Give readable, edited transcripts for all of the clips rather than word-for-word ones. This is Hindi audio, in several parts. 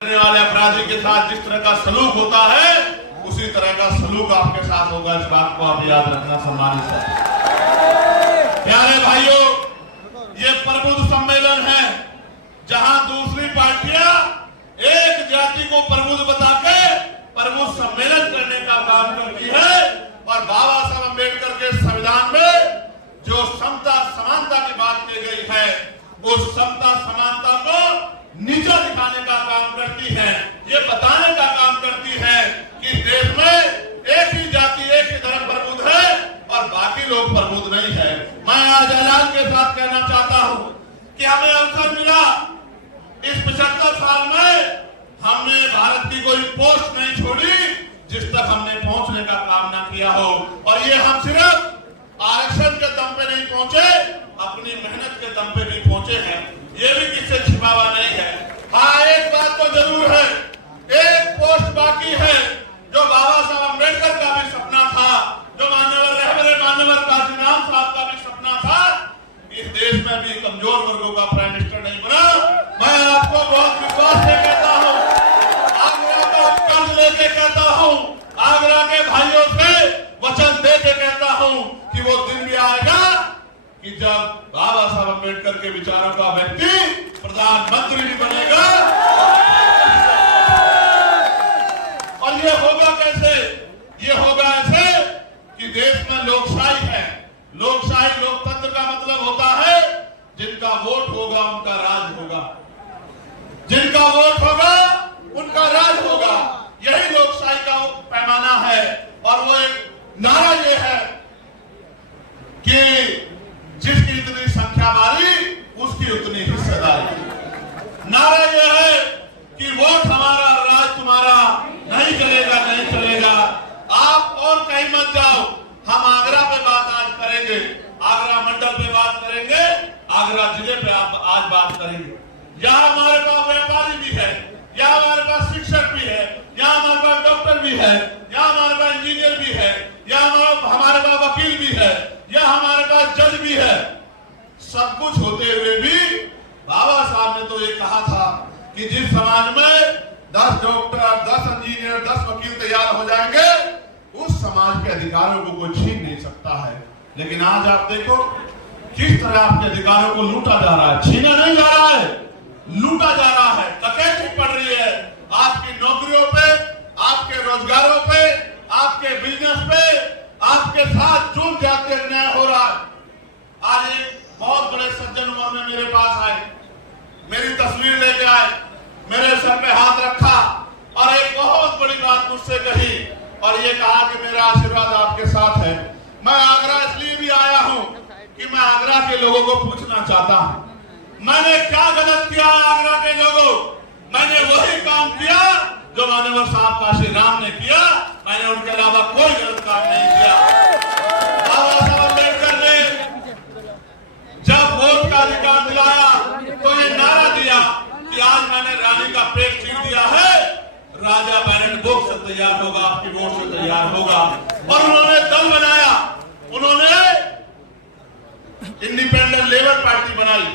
करने वाले अपराधी के साथ जिस तरह का सलूक होता है उसी तरह का सलूक आपके साथ होगा। इस बात को आप याद रखना। सम्मानित प्यारे भाइयों, ये प्रबुद्ध सम्मेलन है जहां दूसरी पार्टियां एक जाति को प्रबुद्ध बता के प्रबुद्ध सम्मेलन करने का काम करती है और बाबा साहब अम्बेडकर के संविधान में जो समता समानता की बात की गई है उस समता समानता को नीचा दिखाने का काम करती है। ये बताने का काम करती है कि देश में एक ही जाति एक ही धर्म प्रबुद्ध है और बाकी लोग प्रबुद्ध नहीं है। मैं आज ऐलान के साथ कहना चाहता हूं कि हमें अवसर मिला इस 75 साल में हमने भारत की कोई पोस्ट नहीं छोड़ी जिस तक हमने पहुंचने का काम ना किया हो। और ये हम सिर्फ आरक्षण के दम पे नहीं पहुंचे, अपनी मेहनत के दम पे भी पहुंचे हैं। ये भी किससे छिपा हुआ नहीं है। हाँ, एक बात तो जरूर है, एक पोस्ट बाकी है जो बाबा साहब अम्बेडकर का भी सपना था, जो मान्यवर काशीराम साहब का भी सपना था। इस देश में भी कमजोर वर्गों का प्राइम मिनिस्टर नहीं बना। मैं आपको बहुत विश्वास से कहता हूँ, आगरा का कर्ज लेके कहता हूँ, आगरा के भाइयों से वचन दे के कहता हूँ कि वो दिन भी आएगा कि जब बाबा साहब अम्बेडकर के विचारों का व्यक्ति प्रधानमंत्री भी बनेगा। और ये होगा कैसे? ये होगा ऐसे कि देश में लोकशाही है। लोकशाही लोकतंत्र का मतलब होता है जिनका वोट होगा उनका राज होगा, जिनका वोट होगा उनका राज होगा। यही लोकशाही का पैमाना है। और वो एक नारा ये है कि जिसकी इतनी संख्या वाली उसकी उतनी हिस्सेदारी। नारा यह है कि वोट हमारा राज तुम्हारा, नहीं चलेगा नहीं चलेगा। आप और कहीं मत जाओ। हम आगरा पे बात आज करेंगे, आगरा मंडल पे बात करेंगे, आगरा जिले पे आज बात करेंगे। यहाँ हमारे पास व्यापारी भी है, यहाँ हमारे पास शिक्षक भी है, यहाँ हमारे पास डॉक्टर भी है, यहाँ हमारे पास इंजीनियर भी है, यहाँ हमारे पास वकील भी है, यहाँ हमारे पास जज भी है। सब कुछ होते हुए भी बाबा साहब ने तो ये कहा था कि जिस समाज में 10 डॉक्टर, 10 इंजीनियर, 10 वकील तैयार हो जाएंगे उस समाज के अधिकारों को कोई छीन नहीं सकता है। लेकिन आज आप देखो किस तरह आपके अधिकारों को लूटा जा रहा है। छीना नहीं जा रहा है, लूटा जा रहा है। डकैती पड़ रही है आपकी नौकरियों पे, आपके रोजगारों पे, आपके बिजनेस पे, आपके साथ जुर्म जाति अन्याय हो रहा है। आज एक बहुत बड़े सज्जन उम्र में मेरे पास आए, मेरी तस्वीर लेके आए, मेरे सर पे हाथ रखा और एक बहुत बड़ी बात मुझसे कही और ये कहा कि मेरा आशीर्वाद आपके साथ है। मैं आगरा इसलिए भी आया हूं कि मैं आगरा के लोगों को पूछना चाहता हूं मैंने क्या गलत किया। आगरा के लोगों, मैंने वही काम किया जो मान्यवर साहब काशीराम ने किया। मैंने उनके अलावा कोई गलत काम नहीं किया। बाबा साहब अम्बेडकर ने जब वोट का अधिकार दिलाया तो ये नारा दिया कि आज मैंने रानी का पेट चीर दिया है, राजा बैलेट बॉक्स से तैयार होगा, आपकी वोट से तैयार होगा। और उन्होंने दल बनाया, उन्होंने इंडिपेंडेंट लेबर पार्टी बनाई।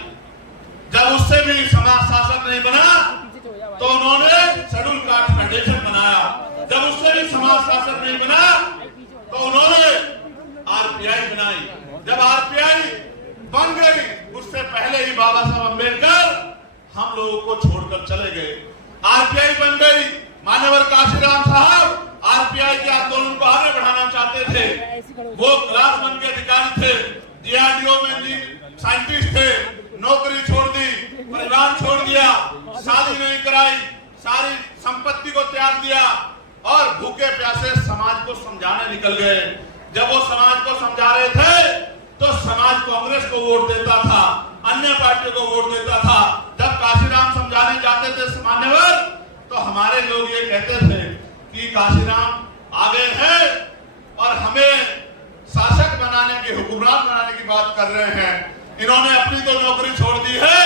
जब उससे भी समाज शासक नहीं बना तो उन्होंने शेड्यूल कास्ट फेडरेशन बनाया। जब उससे भी समाज शासक नहीं बना तो उन्होंने आरपीआई बनाई। जब आरपीआई बन गई उससे पहले ही बाबा साहब अम्बेडकर हम लोगों को छोड़कर चले गए। आरपीआई बन गई, मान्यवर काशीराम साहब आरपीआई के आंदोलन को आगे बढ़ाना चाहते थे। वो क्लास 1 के अधिकारी थे, डीआरडीओ में साइंटिस्ट थे, नौकरी छोड़ दी, परिवार छोड़ दिया, शादी नहीं कराई, सारी संपत्ति को त्याग दिया और भूखे प्यासे समाज को समझाने निकल गए। जब वो समाज को समझा रहे थे तो समाज कांग्रेस को वोट देता था, अन्य पार्टियों को वोट देता था। जब काशीराम समझाने जाते थे मान्यवर तो हमारे लोग ये कहते थे कि काशीराम आगे है और हमें शासक बनाने की, हुक्मरान बनाने की बात कर रहे हैं। इन्होंने अपनी तो नौकरी छोड़ दी है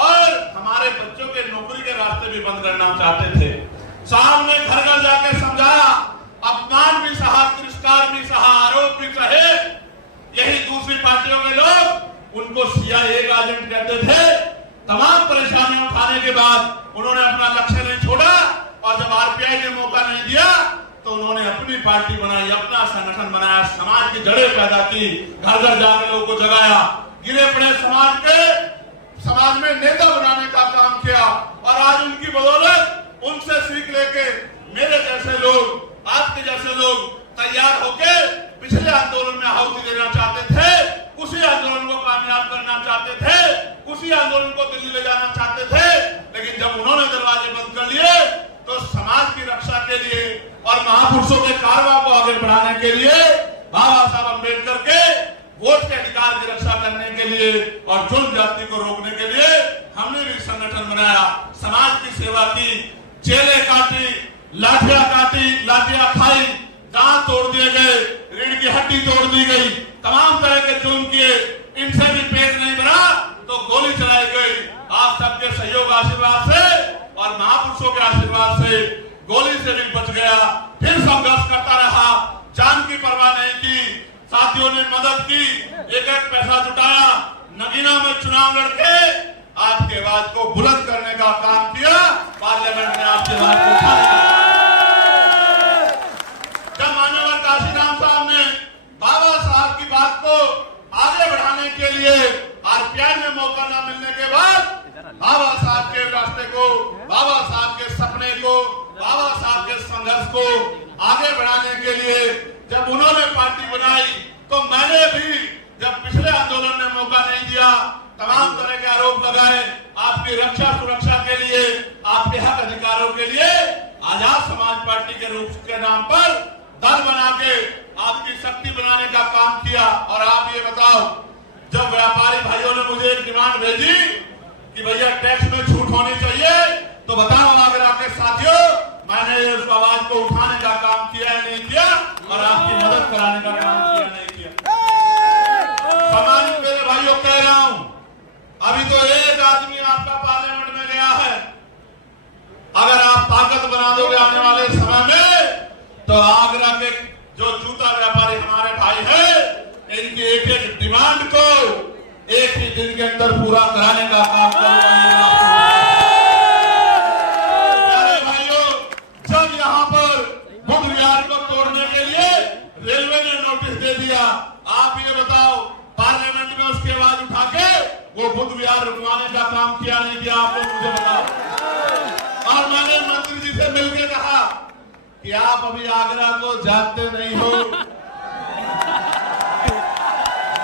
और हमारे बच्चों के नौकरी के रास्ते भी बंद करना चाहते थे। साहब ने घर घर जाकर समझाया, अपमान भी सहा, तिरस्कार भी सहा, आरोप भी सहे। यही दूसरी पार्टियों के लोग उनको CIA का एजेंट कहते थे तमाम परेशानियां उठाने के बाद उन्होंने अपना लक्ष्य नहीं छोड़ा और जब आरपीआई ने मौका नहीं दिया तो उन्होंने अपनी पार्टी बनाई, अपना संगठन बनाया, समाज की जड़ें पैदा की, घर घर जाकर लोगों को जगाया, गिरे पड़े समाज में नेता बनाने का काम किया और आज उनकी बदौलत उनसे सीख लेके मेरे जैसे लोग, आपके जैसे लोग तैयार होके पिछले आंदोलन में आहुति देना चाहते थे, उसी आंदोलन को कामयाब करना चाहते थे, उसी आंदोलन को दिल्ली ले जाना चाहते थे, लेकिन जब उन्होंने दरवाजे बंद कर लिए तो समाज की रक्षा के लिए और महापुरुषों के कारवा को आगे बढ़ाने के लिए, बाबा साहब अम्बेडकर के वोट के अधिकार की रक्षा करने के लिए और जुल्म जाति को रोकने के लिए हमने भी संगठन बनाया, समाज की सेवा की, चेले काटी, लाठियां खाई, दांत तोड़ दिए गए, रीढ़ की हड्डी तोड़ दी गई, तमाम तरह के जुल्म किए, इनसे भी पेट नहीं भरा तो गोली चलाई गई। आप सबके सहयोग आशीर्वाद से और महापुरुषों के आशीर्वाद से गोली से भी बच गया, फिर संघर्ष करता रहा, जान की परवाह नहीं की, साथियों ने मदद की, एक एक पैसा जुटाया, नगीना में चुनाव लड़के आपकी आवाज को बुलंद करने का काम किया, पार्लियामेंट में आपकी आवाज को उठाने का। जब माननीय काशीराम साहब ने बाबा साहब की बात को आगे बढ़ाने के लिए आरपीआई में मौका न मिलने के बाद बाबा साहब के रास्ते को, बाबा साहब के सपने को, बाबा साहब के संघर्ष को आगे बढ़ाने के लिए जब उन्होंने पार्टी बनाई तो मैंने भी जब पिछले आंदोलन में मौका नहीं दिया, तमाम तरह के आरोप लगाए, आपकी रक्षा सुरक्षा के लिए, आपके हक अधिकारों के लिए आजाद समाज पार्टी के रूप के नाम पर दल बना के आपकी शक्ति बनाने का काम किया। और आप ये बताओ, जब व्यापारी भाइयों ने मुझे एक डिमांड भेजी कि भैया टैक्स में छूट होनी चाहिए, तो बताओ आगरा के साथियों, मैंने उस आवाज को उठाने का काम किया है नहीं किया और आपकी मदद कराने का काम किया नहीं किया। सम्मानित मेरे भाइयों, कह रहा हूं, अभी तो एक आदमी आपका पार्लियामेंट में गया है, अगर आप ताकत बना दोगे आने वाले समय में तो आगरा के जो जूता व्यापारी हमारे भाई हैं, इनकी एक एक डिमांड को एक ही दिन के अंदर पूरा कराने का काम करूंगा। प्यारे भाइयों, जब यहाँ पर बुध विहार को तोड़ने के लिए रेलवे ने नोटिस दे दिया, आप ये बताओ पार्लियामेंट में उसकी आवाज उठा के वो बुध विहार रुकवाने का काम किया नहीं किया, आप लोग मुझे बताओ। और मैंने मंत्री जी से मिलकर कहा कि आप अभी आगरा को जानते नहीं हो,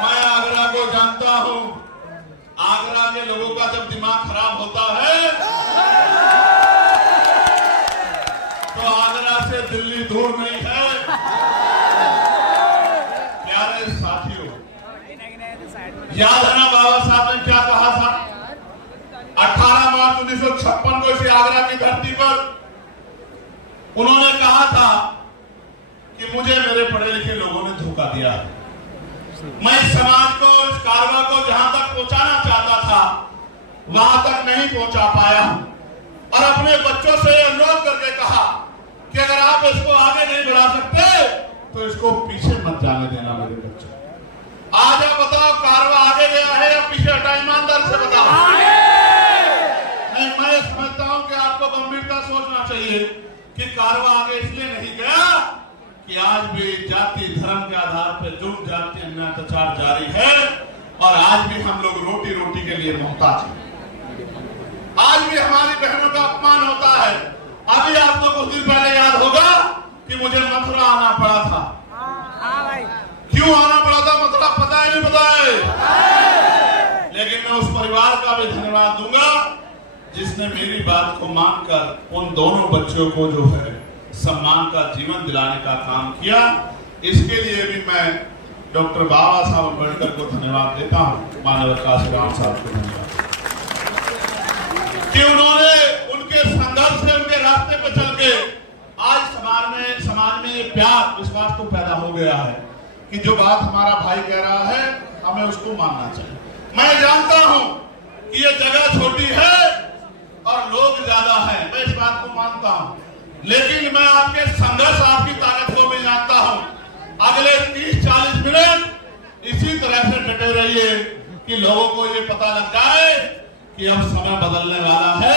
मैं आगरा को जानता हूं। आगरा के लोगों का जब दिमाग खराब होता है तो आगरा से दिल्ली दूर नहीं है। प्यारे साथियों, याद है ना बाबा साहब ने क्या कहा था? 18 मार्च 1956 को इसी आगरा की धरती पर उन्होंने कहा था कि मुझे मेरे पढ़े लिखे लोगों ने धोखा दिया है, मैं इस समाज को, इस कारवा को जहां तक पहुंचाना चाहता था वहां तक नहीं पहुंचा पाया हूं। और अपने बच्चों से अनुरोध करके कहा कि अगर आप इसको आगे नहीं बढ़ा सकते तो इसको पीछे मत जाने देना मेरे बच्चों। आज आप बताओ, कारवा आगे गया है या पीछे हटा? ईमानदार से बताओ। नहीं, मैं समझता हूं कि आपको गंभीरता सोचना चाहिए कि कारवा आगे इसलिए नहीं गया कि आज भी जाति धर्म के आधार पर जुल्म, जाति अन्याय, अत्याचार जारी है और आज भी हम लोग रोटी रोटी के लिए मोहताज हैं। आज भी हमारी बहनों का अपमान होता है। अभी आपको कुछ दिन पहले याद होगा कि मुझे मथुरा आना पड़ा था। क्यों आना पड़ा था मथुरा? पता है नहीं पता है? लेकिन मैं उस परिवार का भी धन्यवाद दूंगा जिसने मेरी बात को मानकर उन दोनों बच्चों को जो है सम्मान का जीवन दिलाने का काम किया। इसके लिए भी मैं डॉक्टर बाबा साहब अम्बेडकर को धन्यवाद देता हूं, माननीय काशीराम साहब को धन्यवाद कि उन्होंने उनके संघर्ष से, उनके रास्ते पर चल के आज समाज में प्यार, विश्वास तो पैदा हो गया है कि जो बात हमारा भाई कह रहा है हमें उसको मानना चाहिए। मैं जानता हूं कि ये जगह छोटी है और लोग ज्यादा हैं, मैं इस बात को मानता हूं, लेकिन मैं आपके संघर्ष, आपकी ताकत को भी जानता हूं। अगले 30-40 मिनट इसी तरह से डटे रहिए कि लोगों को ये पता लग जाए कि अब समय बदलने वाला है,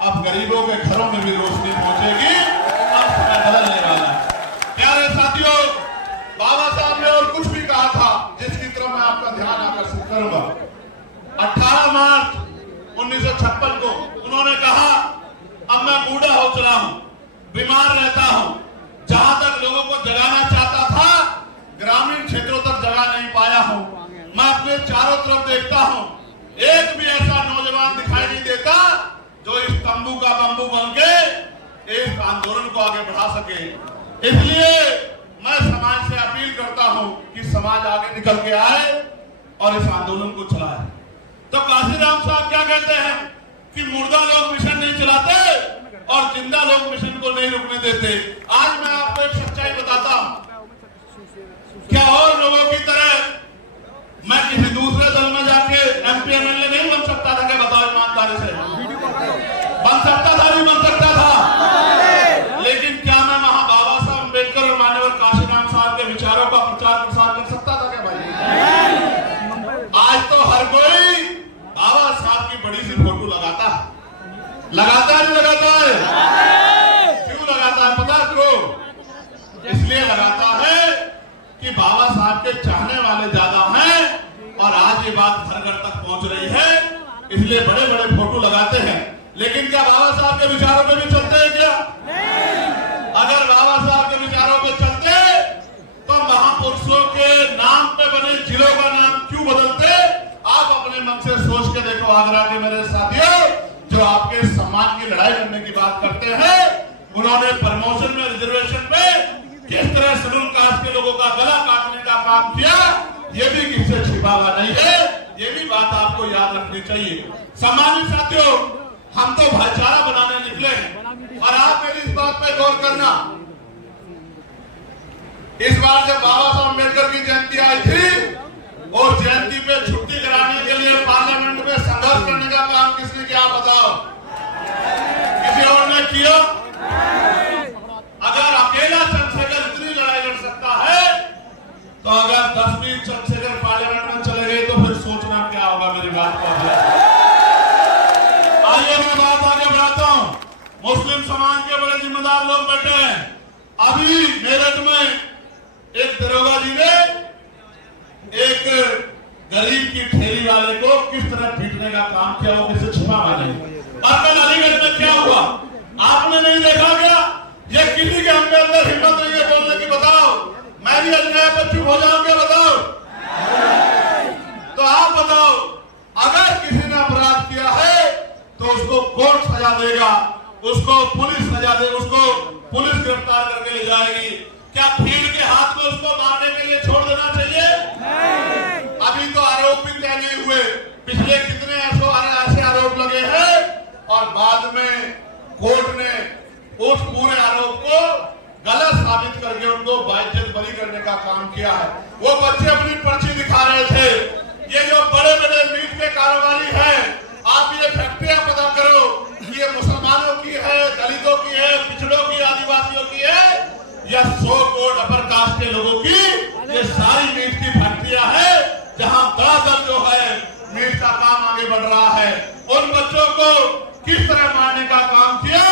अब गरीबों के घरों में भी रोशनी पहुंचेगी, अब समय बदलने वाला है। प्यारे साथियों, बाबा साहब ने और कुछ भी कहा था जिसकी तरफ मैं आपका ध्यान आकर्षित करूंगा। 18 मार्च 1956 को उन्होंने कहा, अब मैं बूढ़ा हो चला हूं, बीमार रहता हूं, जहां तक लोगों को जगाना चाहता था ग्रामीण क्षेत्रों तक जगा नहीं पाया हूं। मैं अपने चारों तरफ देखता हूं, एक भी ऐसा नौजवान दिखाई नहीं देता जो इस तंबू का बंबू बन के इस आंदोलन को आगे बढ़ा सके। इसलिए मैं समाज से अपील करता हूं कि समाज आगे निकल के आए और इस आंदोलन को चलाए। तो काशीराम साहब क्या कहते हैं कि मुर्दा लोग मिशन नहीं चलाते और जिंदा लोग मिशन को नहीं रुकने देते। आज मैं आपको एक सच्चाई बताता हूं, क्या और लोगों की तरह मैं किसी दूसरे दल में जाके एमपी एमएलए नहीं बन सकता था? क्या बताओ ईमानदारी से? बन सकता था, नहीं बन सकता था? लेकिन क्या मैं वहां बाबा साहब अम्बेडकर और माननीय काशीराम साहब के विचारों का प्रचार प्रसार कर सकता था क्या भाई? आज तो हर कोई बाबा साहब की बड़ी सी फोटो लगाता है, लगाता है, नहीं लगाता है? क्यों लगाता है पता है क्यों? इसलिए लगाता है कि बाबा साहब के चाहने वाले ज्यादा हैं और आज ये बात घर घर तक पहुंच रही है, इसलिए बड़े बड़े फोटो लगाते हैं। लेकिन क्या बाबा साहब के विचारों पे भी चलते हैं क्या? अगर बाबा साहब के विचारों पे चलते तो महापुरुषों के नाम पे बने जिलों का नाम क्यों बदलते? आप अपने मन से सोच के देखो आगरा के मेरे साथियों, जो आपके सम्मान की लड़ाई करने की बात करते हैं, उन्होंने प्रमोशन में रिजर्वेशन पे किस तरह शेड्यूल कास्ट के लोगों का गला काटने का काम किया, ये भी किससे छिपा हुआ नहीं है। ये भी बात आपको याद रखनी चाहिए। सम्मानित साथियों, हम तो भाईचारा बनाने निकले हैं और आप मेरी इस बात पे गौर करना, इस बार जब बाबा साहब अम्बेडकर की जयंती आई थी और जयंती पे छुट्टी कराने के लिए पार्लियामेंट में संघर्ष करने का काम किसने किया बताओ? किसी और ने किया? अगर अकेला चंद्रशेखर इतनी लड़ाई लड़ सकता है तो अगर 10-20 चंद्रशेखर पार्लियामेंट में चले गए तो फिर सोचना क्या होगा मेरी बात का। आइए मैं बात आगे बढ़ाता हूं। मुस्लिम समाज के बड़े जिम्मेदार लोग बैठे हैं। अभी मेरठ में एक दरोगा जी ने एक गरीब की ठेली वाले को किस तरह पीटने का काम किया, वो किसी छिपा नहीं। और कल अलीगढ़ में क्या हुआ आपने नहीं देखा क्या? ये किसी के अंदर हिम्मत नहीं है बोलने की, बताओ मैं भी अन्याय पर चुप हो जाऊं क्या? बताओ तो आप बताओ, अगर किसी ने अपराध किया है तो उसको कोर्ट सजा देगा, उसको पुलिस सजा दे, उसको पुलिस गिरफ्तार करके ले जाएगी। क्या भीड़ के हाथ में उसको मारने के लिए छोड़ देना चाहिए? अभी तो आरोप भी तय नहीं हुए, पिछले कितने ऐसे आरोप लगे हैं और बाद में कोर्ट ने उस पूरे आरोप को गलत साबित करके उनको बाइज्जत बरी करने का काम किया है। वो बच्चे अपनी पर्ची दिखा रहे थे। ये जो बड़े बड़े मीट के कारोबारी हैं, आप ये फैक्ट्रियां पता करो कि ये मुसलमानों की है, दलितों की है, पिछड़ों की, आदिवासियों की है या 100 करोड़ अपर कास्ट के लोगों की, ये सारी मीट की फैक्ट्रियां है जहां दर जो है मीट का काम आगे बढ़ रहा है। उन बच्चों को किस तरह मारने का काम किया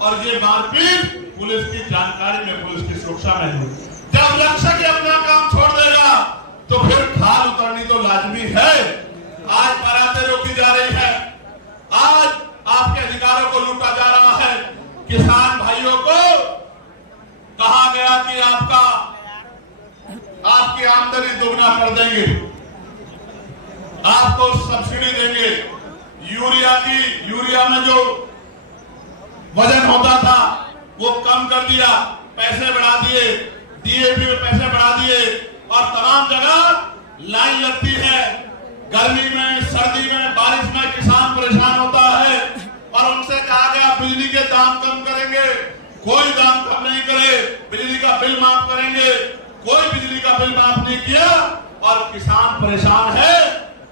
और ये मारपीट पुलिस की जानकारी में, पुलिस की सुरक्षा में हुई। जब रक्षक अपना काम छोड़ देगा तो फिर खाल उतरनी तो लाजमी है। आज बारातें रोकी जा रही है, आज आपके अधिकारों को लूटा जा रहा है। किसान भाइयों को कहा गया कि आपकी आमदनी दोगुना कर देंगे, आपको सब्सिडी देंगे, यूरिया में जो वजन होता था वो कम कर दिया, पैसे बढ़ा दिए, डीएपी में पैसे बढ़ा दिए और तमाम जगह लाइन लगती है। गर्मी में, सर्दी में, बारिश में किसान परेशान होता है और उनसे कहा गया बिजली के दाम कम करेंगे, कोई दाम कम नहीं करे, बिजली का बिल माफ करेंगे, कोई बिजली का बिल माफ नहीं किया और किसान परेशान है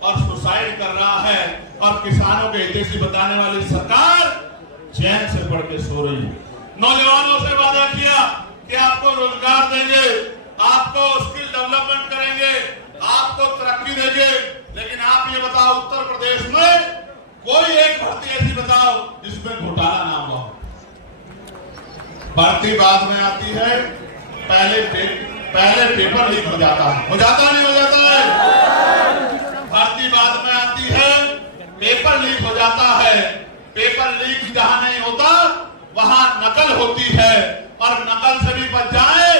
और सुसाइड कर रहा है और किसानों के हितैषी बताने वाली सरकार चैन से पढ़ के सो रही है। नौजवानों से वादा किया कि आपको रोजगार देंगे, आपको स्किल डेवलपमेंट करेंगे, आपको तरक्की देंगे, लेकिन आप ये बताओ उत्तर प्रदेश में कोई एक भर्ती ऐसी बताओ जिसमें घोटाला ना हुआ। भर्ती बाद में आती है, पहले पेपर लीक हो जाता है, नहीं हो जाता है। भर्ती बाद में आती है, पेपर लीक हो जाता है। पेपर लीक जहां नहीं होता वहां नकल होती है, और नकल से भी बच जाए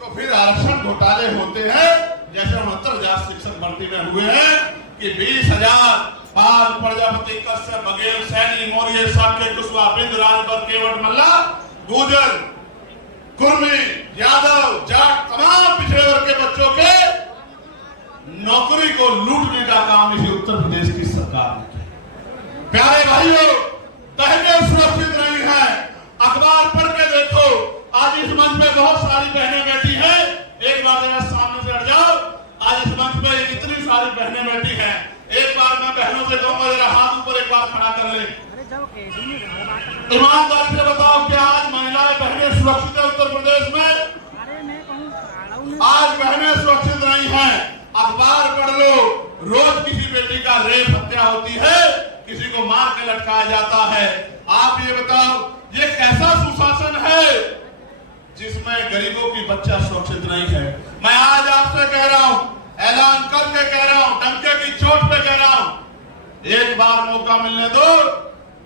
तो फिर आरक्षण घोटाले होते हैं, जैसे 69,000 शिक्षक भर्ती में हुए हैं कि 20,000 पाल, प्रजापति, कश्यप, बघेल, सैनी, मौर्य, साक्य, कुशवाहा, बिंद, राजभर, केवट, मल्ला, गुर्जर, कुर्मी, यादव, जाट, तमाम पिछड़े वर्ग के बच्चों के नौकरी को लूटने का काम इसी उत्तर प्रदेश की सरकार ने किया। प्यारे भाइयों, बहनें सुरक्षित नहीं है। अखबार पढ़ के देखो, आज इस मंच में बहुत सारी बहनें बैठी हैं। एक बार मेरा सामने से हट जाओ। आज इस मंच में इतनी सारी बहनें बैठी हैं, एक बार मैं बहनों से कहूंगा जरा हाथ ऊपर एक बार खड़ा कर ले। ईमानदारी से बताओ, क्या आज महिलाएं बहनें सुरक्षित है उत्तर प्रदेश में? आज बहनें सुरक्षित नहीं है। अखबार पढ़ लो, रोज किसी बेटी का रेप, हत्या होती है, किसी को मार के लटकाया जाता है। आप ये बताओ, ये कैसा सुशासन है जिसमें गरीबों की बच्चा सुरक्षित नहीं है? मैं आज आपसे कह रहा हूं, ऐलान करके कह रहा हूं, डंके की चोट पे कह रहा हूं, एक बार मौका मिलने दो।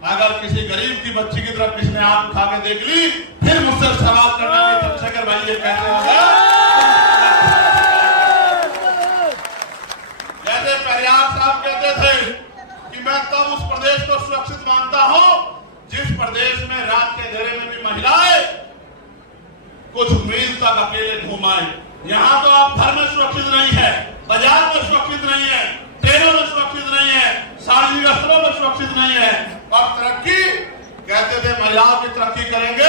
अगर किसी गरीब की बच्ची की तरफ किसी ने आंख उठा के देख ली, फिर मुझसे सवाल करना कि चंद्रशेखर भाई ये कैसे होगा? जैसे प्रयाग साहब कहते थे कि मैं तब उस प्रदेश को सुरक्षित मानता हूं जिस प्रदेश में रात के अंधेरे में भी महिलाएं कुछ मील तक अकेले घूम आए। यहाँ तो आप घर में सुरक्षित नहीं है, बाजार में सुरक्षित नहीं है, ट्रेनों में सुरक्षित नहीं है, सार्वजनिक स्थलों में सुरक्षित नहीं है। और तरक्की कहते थे महिलाओं की तरक्की करेंगे,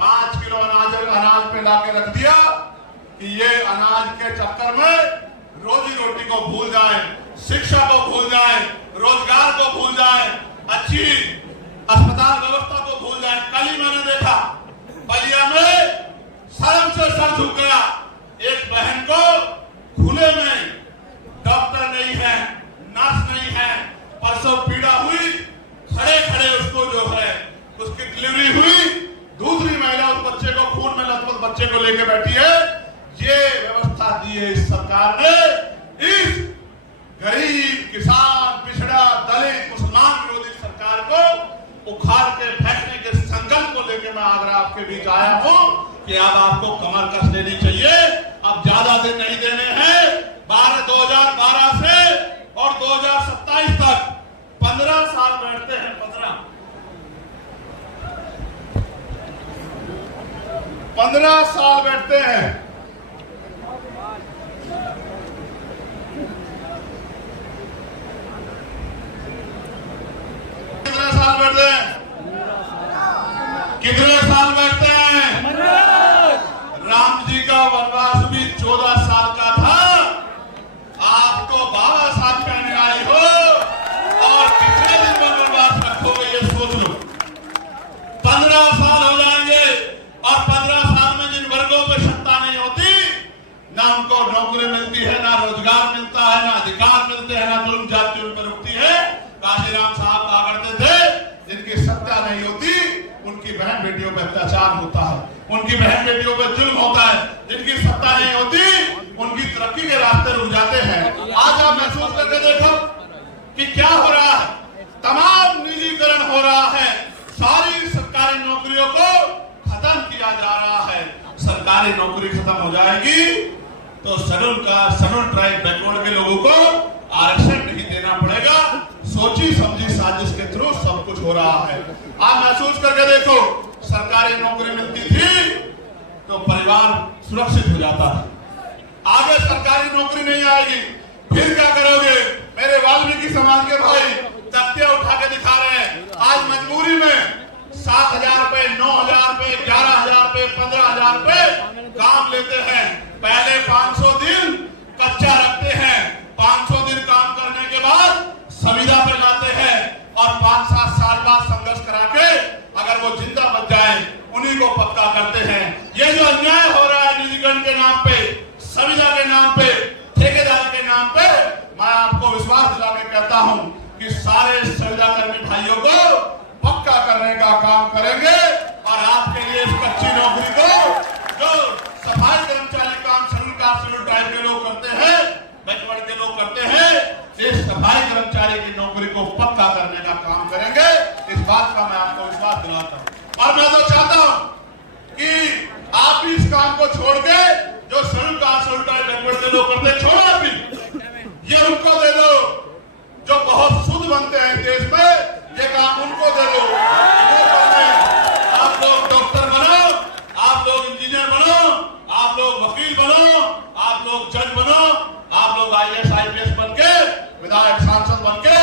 5 किलो अनाज पे लाके रख दिया कि ये अनाज के चक्कर में रोजी रोटी को भूल जाए, शिक्षा को भूल जाए, रोजगार को भूल जाए, अच्छी अस्पताल व्यवस्था को भूल जाए। कल ही मैंने देखा बलिया में शर्म से सर झुक गया, एक बहन को खुले में डॉक्टर नहीं है, नर्स नहीं है, प्रसव पीड़ा हुई, खड़े खड़े उसको जो है उसकी डिलीवरी हुई, दूसरी महिला उस बच्चे को खून में लथपथ बच्चे को लेके बैठी है। ये व्यवस्था दी है इस सरकार ने। इस गरीब, किसान, पिछड़ा, दलित, मुसलमान विरोधी सरकार को उखाड़ के फेंकने के संकल्प को लेकर मैं आगरा आपके बीच आया हूं कि अब आपको कमर कस लेनी चाहिए। अब ज्यादा दिन नहीं देने हैं। 2012 से और 2027 तक 15 साल बैठते हैं। 15 साल बैठते हैं। कितने साल बैठते हैं? कितने साल बैठते हैं? राम जी का वनवास भी 14 साल का था। आप तो 12 साल पहने आई हो और कितने दिन में वनवास रखोगे ये सोच लो। 15 साल हो जाएंगे और 15 साल में जिन वर्गों पे सत्ता नहीं होती, ना उनको नौकरी मिलती है, ना रोजगार मिलता है, ना अधिकार मिलते हैं, ना जुल्म जाति उन पर रुकती है। काशीराम साहब कहा करते थे, जिनकी सत्ता नहीं होती उनकी बहन बेटियों पर अत्याचार होता है, उनकी बहन बेटियों पर जुल्म होता है। जिनकी सत्ता नहीं होती उनकी तरक्की के रास्ते रुक जाते हैं। आज आप महसूस करके देखो कि क्या हो रहा है। तमाम निजीकरण हो रहा है, सारी सरकारी नौकरियों को खत्म किया जा रहा है। सरकारी नौकरी खत्म हो जाएगी तो शेड्यूल ट्राइब बैकवर्ड के लोगों को आरक्षण नहीं देना पड़ेगा। सोची समझी साजिश के थ्रू सब कुछ हो रहा है। आप महसूस करके देखो, सरकारी नौकरी मिलती थी तो परिवार सुरक्षित हो जाता था। आगे सरकारी नौकरी नहीं आएगी, फिर क्या करोगे? मेरे वाल्मीकि समाज के भाई तख्तियां उठा के दिखा रहे हैं। आज मजबूरी में 7,000 रुपए, 9,000 रुपए, 11,000 रुपए, 15,000 रुपए काम लेते हैं। पहले 500 दिन कच्चा रखते हैं, 500 दिन काम करने के बाद संविदा पे लाते हैं और 5-7 साल बाद संघर्ष करा के अगर वो जिंदा बच जाए उन्हीं को पक्का करते हैं। ये जो अन्याय हो रहा है निजीकरण के नाम पे, संविदा के नाम पे, ठेकेदार के नाम पे, मैं आपको विश्वास दिला के कहता हूं कि सारे संविदाकर्मी भाइयों को पक्का करने का काम करेंगे। और आपके लिए इस कच्ची नौकरी को जो सफाई कर्मचारी काम शेड्यूल कास्ट शेड्यूल ट्राइब के लोग करते हैं, बैकवर्ड के लोग करते हैं, इस सफाई कर्मचारी की नौकरी को पक्का करने का काम करेंगे। इस बात का मैं आपको विश्वास दिलाता हूं। और मैं तो चाहता हूं कि आप भी इस काम को छोड़ के जो schedule caste schedule tribe backward के लोग करते हैं, छोड़ो भी, ये उनको दे दो जो बहुत शुद्ध बनते हैं देश में, ये काम उनको दे दो। आप लोग डॉक्टर बनो, आप लोग इंजीनियर बनो, आप लोग वकील बनो, आप लोग जज बनो, आप लोग IAS IPS बनके, विधायक सांसद बनके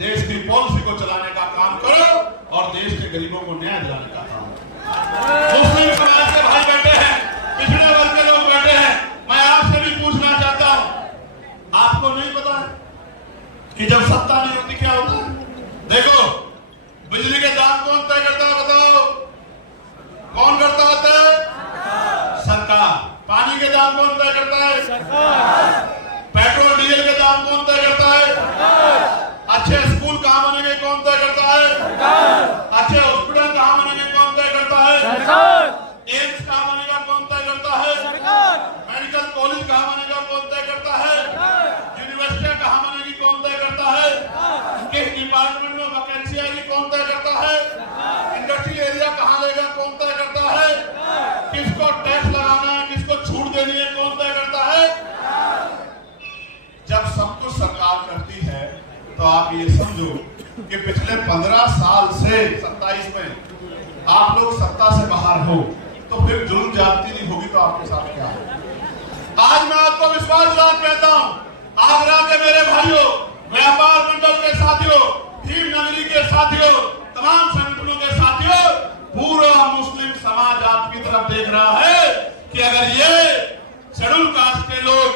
देश की पॉलिसी को चलाने का काम करो और देश के गरीबों को न्याय दिलाने का काम करो। मुस्लिम समाज के भाई बैठे हैं, पिछड़े वर्ग के लोग बैठे हैं, मैं आपसे भी पूछना चाहता हूं, आपको नहीं पता है कि जब सत्ता नहीं होती क्या होता है? देखो, बिजली के दाम कौन तय करता है बताओ? कौन करता होता है? सरकार। पानी के दाम कौन तय करता है? सरकार। पेट्रोल डीजल के दाम कौन तय करता है? सरकार। अच्छे स्कूल कहां बनेंगे कौन तय करता है? सरकार। अच्छे हॉस्पिटल कहां बनेंगे कौन तय करता है? सरकार। एम्स कहां बनेगा कौन तय करता है? सरकार। मेडिकल कॉलेज कहां बनेगा कौन तय करता है? यूनिवर्सिटियां कहां बनेगी कौन तय करता है? किस डिपार्टमेंट में वैकेंसी आएगी कौन तय करता है? इंडस्ट्रियल एरिया कहां लेगा कौन तय करता है? किसको टैक्स लगाना है, किसको छूट देनी है कौन तय करता है? जब सब कुछ सरकार करती है तो आप ये समझो कि पिछले 15 साल से 27 में आप लोग सत्ता से बाहर हो, तो फिर जुल्म ज्यादती नहीं होगी तो आपके साथ क्या है? आज मैं आपको विश्वास के साथ कहता हूं, आगरा के मेरे भाइयों, व्यापार मंडल के साथियों, भीम नगरी के साथियों, तमाम संगठनों के साथियों, पूरा मुस्लिम समाज आपकी तरफ देख रहा है कि अगर ये शेड्यूल कास्ट के लोग,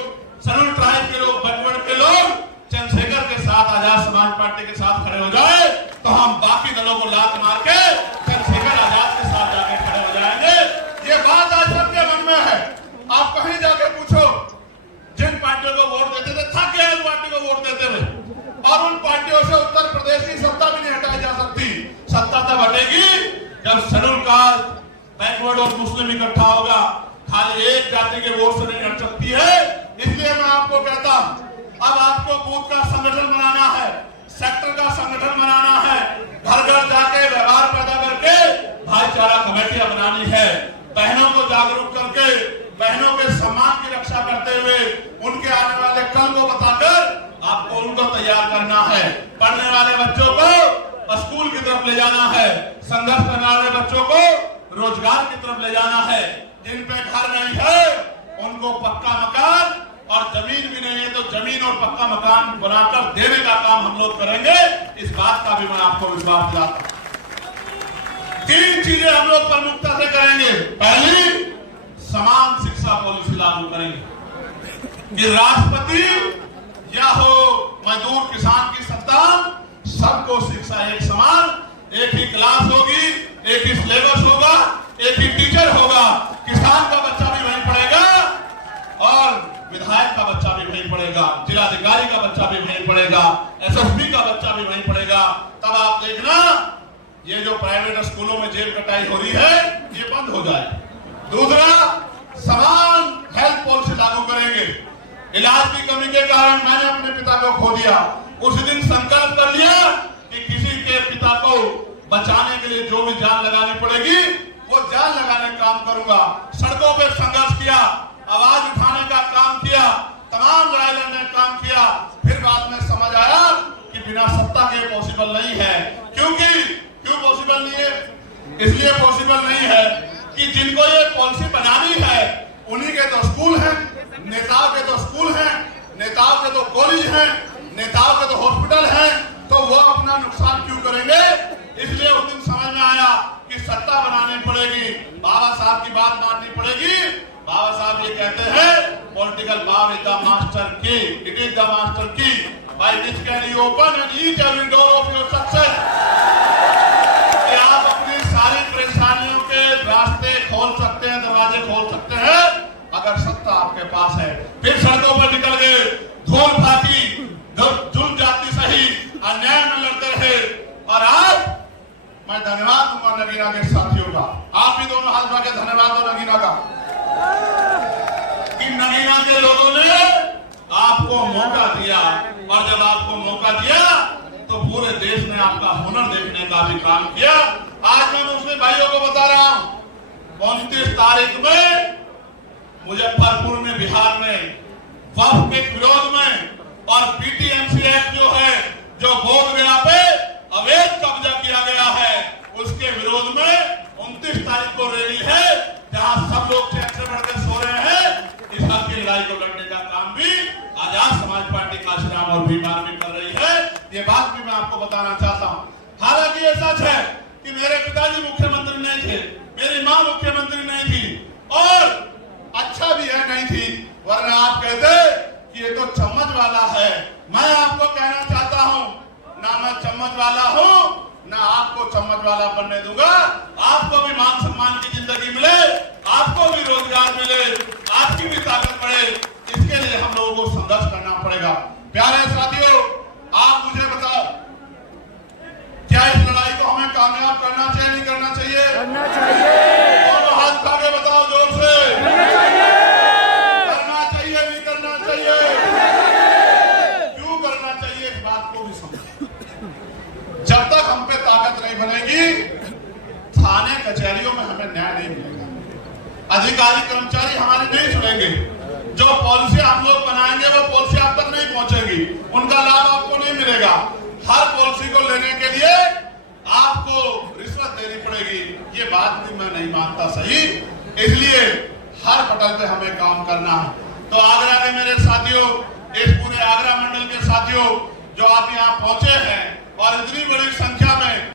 शेड्यूल ट्राइब के लोग, बैकवर्ड के लोग चंद्रशेखर के साथ, आजाद समाज पार्टी के साथ खड़े हो जाए तो हम बाकी दलों को लात मार के चंद्रशेखर आजाद के साथ जाके खड़े हो जाएंगे। ये बात आज सबके मन में है। आप कहीं जाके पूछो, जिन पार्टियों को वोट देते थे, थक गए उन पार्टी को वोट देते थे, और उन पार्टियों से उत्तर प्रदेश की सत्ता भी नहीं हटाई जा सकती। सत्ता तब हटेगी जब शेड्यूल कास्ट, बैकवर्ड और मुस्लिम इकट्ठा होगा। खाली एक जाति के वोट से नहीं हट सकती है। इसलिए मैं आपको कहता हूं, अब आपको बूथ का संगठन बनाना है, सेक्टर का संगठन बनाना है, घर घर जाके व्यवहार पैदा करके भाईचारा कमेटियां बनानी है, बहनों को जागरूक करके, बहनों के सम्मान की रक्षा करते हुए उनके आने वाले कल को बताकर आपको उनको तैयार करना है। पढ़ने वाले बच्चों को स्कूल की तरफ ले जाना है, संघर्ष करने वाले बच्चों को रोजगार की तरफ ले जाना है, जिन पे घर नहीं है उनको पक्का मकान, और जमीन भी नहीं है तो जमीन और पक्का मकान बनाकर देने का काम हम लोग करेंगे। इस बात का भी मैं आपको विश्वास दिलाता हूं। 3 चीजें हम लोग प्रमुखता से करेंगे। पहली, समान शिक्षा पॉलिसी लागू करेंगे कि राष्ट्रपति या हो मजदूर किसान की संतान, सबको शिक्षा एक समान, एक ही क्लास होगी, एक ही सिलेबस होगा, एक ही टीचर होगा। किसान का बच्चा भी वहीं पढ़ेगा और विधायक का बच्चा भी वहीं पढ़ेगा, जिलाधिकारी का बच्चा भी वहीं पढ़ेगा, SSP का बच्चा भी वहीं पढ़ेगा। तब आप देखना, ये जो प्राइवेट स्कूलों में जेब कटाई हो रही है ये बंद हो जाए। दूसरा, समान हेल्थ पॉलिसी लागू करेंगे। इलाज की कमी के कारण मैंने अपने पिता को खो दिया। उस दिन संकल्प कर लिया कि किसी के पिता को बचाने के लिए जो भी जान लगानी पड़ेगी वो जान लगाने का काम करूंगा। सड़कों पर संघर्ष किया, आवाज उठाने का काम किया, तमाम लड़ाई लड़ने का काम किया। फिर बाद में समझ आया कि बिना सत्ता के पॉसिबल नहीं है। क्यों पॉसिबल नहीं है? इसलिए पॉसिबल नहीं है कि जिनको ये पॉलिसी बनानी है उन्हीं के तो स्कूल हैं, नेताओं के तो स्कूल हैं, नेताओं के तो कॉलेज हैं, नेताओं के तो हॉस्पिटल हैं, तो वो अपना नुकसान क्यों करेंगे? इसलिए उस दिन समझ में आया कि सत्ता बनानी पड़ेगी, बाबा साहब की बात माननी पड़ेगी। बाबा साहब ये कहते हैं, political power is the master की, इट इज द मास्टर की, by which can you open and each every door of your success. कि आप अपनी सारी परेशानियों के रास्ते खोल सकते हैं, दरवाजे खोल सकते हैं, अगर सत्ता आपके पास है। फिर सड़कों पर निकल गए, धूल फाकी, जुल्म जाति सही, अन्याय में लड़ते रहे, नगीना के साथियों का। आप भी दोनों हाथ उठा के धन्यवाद दो नगीना का कि नगीना के लोगों ने आपको मौका दिया, और जब आपको मौका दिया तो पूरे देश ने आपका हुनर देखने का भी काम किया। आज मैं मुस्लिम भाइयों को बता रहा हूं, 29 तारीख में मुजफ्फरपुर में, बिहार में वक्फ के विरोध में और पीटीएमसी एक्ट जो है, जो बोधगया पे अवैध कब्जा किया गया है, उसके विरोध में 29 तारीख को रैली है, जहां सब लोग चैन से बढ़कर सो रहे हैं। इस हक की लड़ाई को लड़ने का काम भी आजाद समाज पार्टी काशीराम और भीम आर्मी कर रही है। ये बात भी मैं आपको बताना चाहता हूँ। हालांकि ये सच है कि मेरे पिताजी मुख्यमंत्री नहीं थे, मेरी माँ मुख्यमंत्री नहीं थी, और अच्छा भी है नहीं थी, वरना आप कहते कि ये तो चम्मच वाला है। मैं आपको कहना चाहता हूँ, ना मैं चम्मच वाला हूँ, ना आपको चम्मच वाला बनने दूंगा। आपको भी मान सम्मान की जिंदगी मिले, आपको भी रोजगार मिले, आपकी भी ताकत बढ़े, इसके लिए हम लोगों को संघर्ष करना पड़ेगा। प्यारे साथियों, आप मुझे बताओ, क्या इस लड़ाई को हमें कामयाब करना चाहिए, नहीं करना चाहिए? करना चाहिए। दोनों हाथ उठा के बताओ जोर से। करना चाहिए। करना चाहिए, नहीं करना चाहिए? क्यों करना चाहिए, इस बात को भी समझो। जब तक हम पे ताकत नहीं बनेगी, थाने कचहरियों में हमें न्याय नहीं मिलेगा, अधिकारी कर्मचारी हमारे नहीं सुनेंगे, जो पॉलिसी हम लोग बनाएंगे वो पॉलिसी आप तक नहीं पहुंचेगी, उनका लाभ आपको नहीं मिलेगा। हर पॉलिसी को लेने के लिए आपको रिश्वत देनी पड़ेगी। ये बात भी मैं नहीं मानता सही, इसलिए हर पटल पे हमें काम करना है। तो आगरा के मेरे साथियों, इस पूरे आगरा मंडल के साथियों, जो आप यहाँ पहुंचे हैं और इतनी बड़ी संख्या में